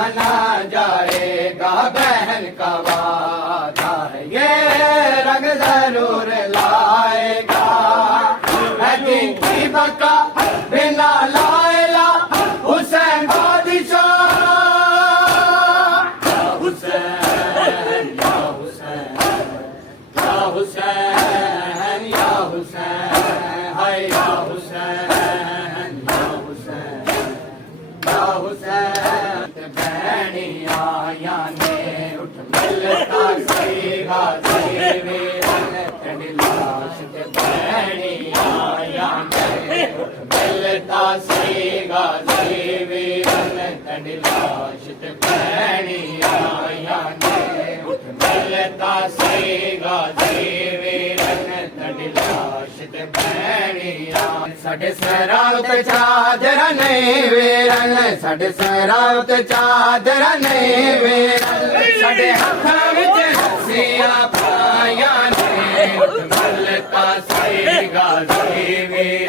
माना जाएगा, बहन का वादा है ये रंग जरूर लाएगा। दिन की बका बिना लाएला हुसैन बादशाह, या हुसैन या हुसैन या हुसैन या हुसैन, हाय या हुसैन या हुसैन या हुसैन। बहनिया याने उठ मिलता सीगा वीरन तेरी लाश ते, बहनिया याने उठ मिलता सीगा वीरन तेरी लाश ते, बहनिया याने उठ मिलता सीगा वीरन तेरी लाश ते, बहनिया। साडे सरां ते चादर नहीं वीरन, साडे सरां ते चादर नहीं वीरन, साडे हत्थां विच रस्सियां पाइयां ने, मिलता सीगा वीरन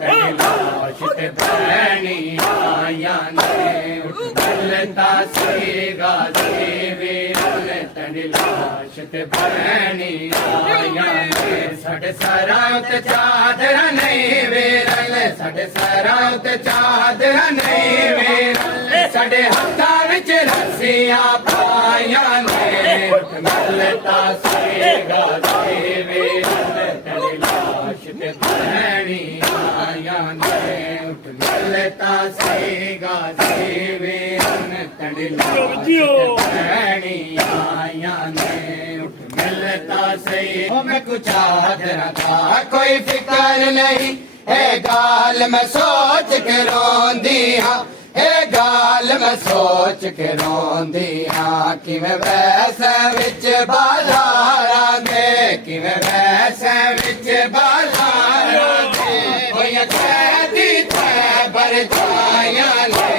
तेरी लाश ते, बहनिया याने मिलता सीगा वीरन तेरी लाश ते, बहनिया याने। साडे सरां ते चादर नहीं वीरन, साडे सरां ते चादर नहीं वीरन, साडे हत्थां विच रस्सियां पाइयां ने, मिलता सीगा वीरन तेरी लाश ते, बहनिया याने मिलता सीगा वीरन तेरी लाश ते, बहनिया याने मिलता सही। मैं कुछ आदरा था कोई फिक्र नहीं, है गाल मैं सोच के रोंदी हाँ, है गाल मैं सोच के रोंदी हाँ, कि मैं वैसे विच बाजारा दे, कि मैं वैसे विच बाजारा दे, वो ये कहती थे बर जाया ले,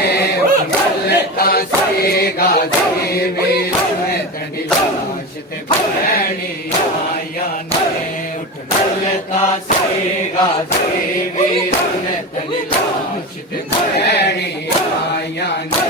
मिलता सीगा वीरन तेरी लाश ते, बहनिया याने उठ मिलता सीगा वीरन तेरी लाश ते, बहनिया याने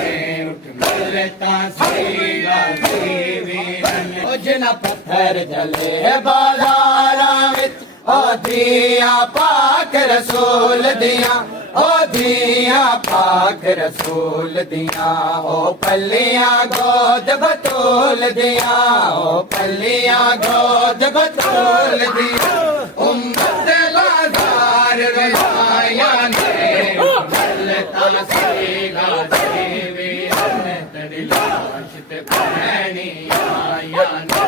उठ मिलता सीगा वीरन। ओ जिना पत्थर जले बाजारा विच, ओ दिया पाक रसूल दिया, ओ दिया पाक रसूल दिया, ओ पल्लियां गोद बतूल दिया, ओ पल्लियां गोद बतूल दिया, उम्मत बाजार रजाया ने, मिलता सीगा वीरन तेरी लाश ते, बहनिया याने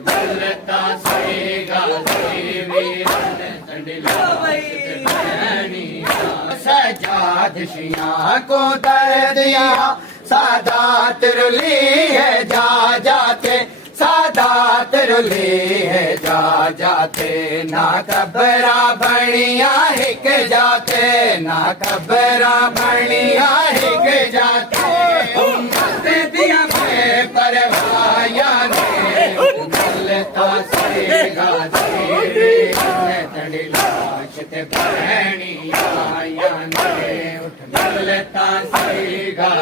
मिलता सीगा वीरन तेरी लाश ते, बहनिया। सजाद शिया को दर दिया, सादात रुली है जा जाते, सादात रुली है जा जाते, ना कबरा बनिया हिक जाते, ना कबरा बनिया हिक जाते, उम्मत दिया में परवाया ने, मिलता सीगा वीरन तेरी लाश ते, बहनिया याने मिलता सीगा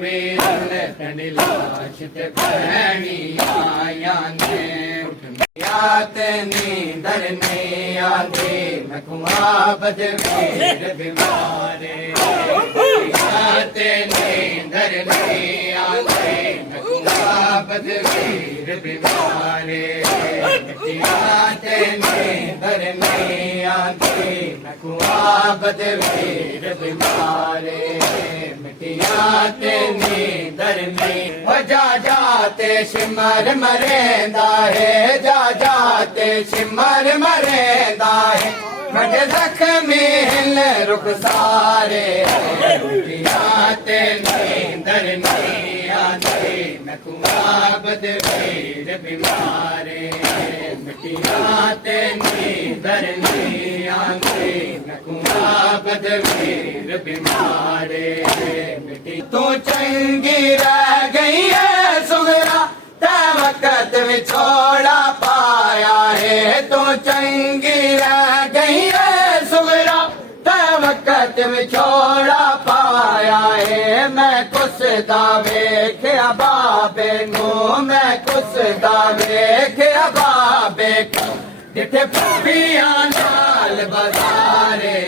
वीरन तेरी लाश ते, बहनिया याने। याद नींदर नहीं आती मैं ख्वाब वीर बीमारे, याद नींदर नहीं आती मैं ख्वाब वीर बीमारे, याद नींदर नहीं आती मैं ख्वाब वीर बीमारे, मिटियाते नींदर नहीं हो जा जाते शिमर मरेंदा है, जा जाते शिमर मरेंदा है, मगे जख्मी हिल रुख सारे, मिटियाते नींदर नहीं आते मैं ख्वाब वीर बीमारे, मिटियाते नींदर नहीं आते मैं ख्वाब वीर बीमारे, तू चंगी रह गई है सुगरा ते वक्त विछोड़ा पाया है, तू चंगी रह गई है सुगरा ते वक्त विछोड़ा पाया है, मैं कुसदा वेख्या बाबे नू मैं कुसदा वेख्या बाबे जिथे पिया नाल बाजारे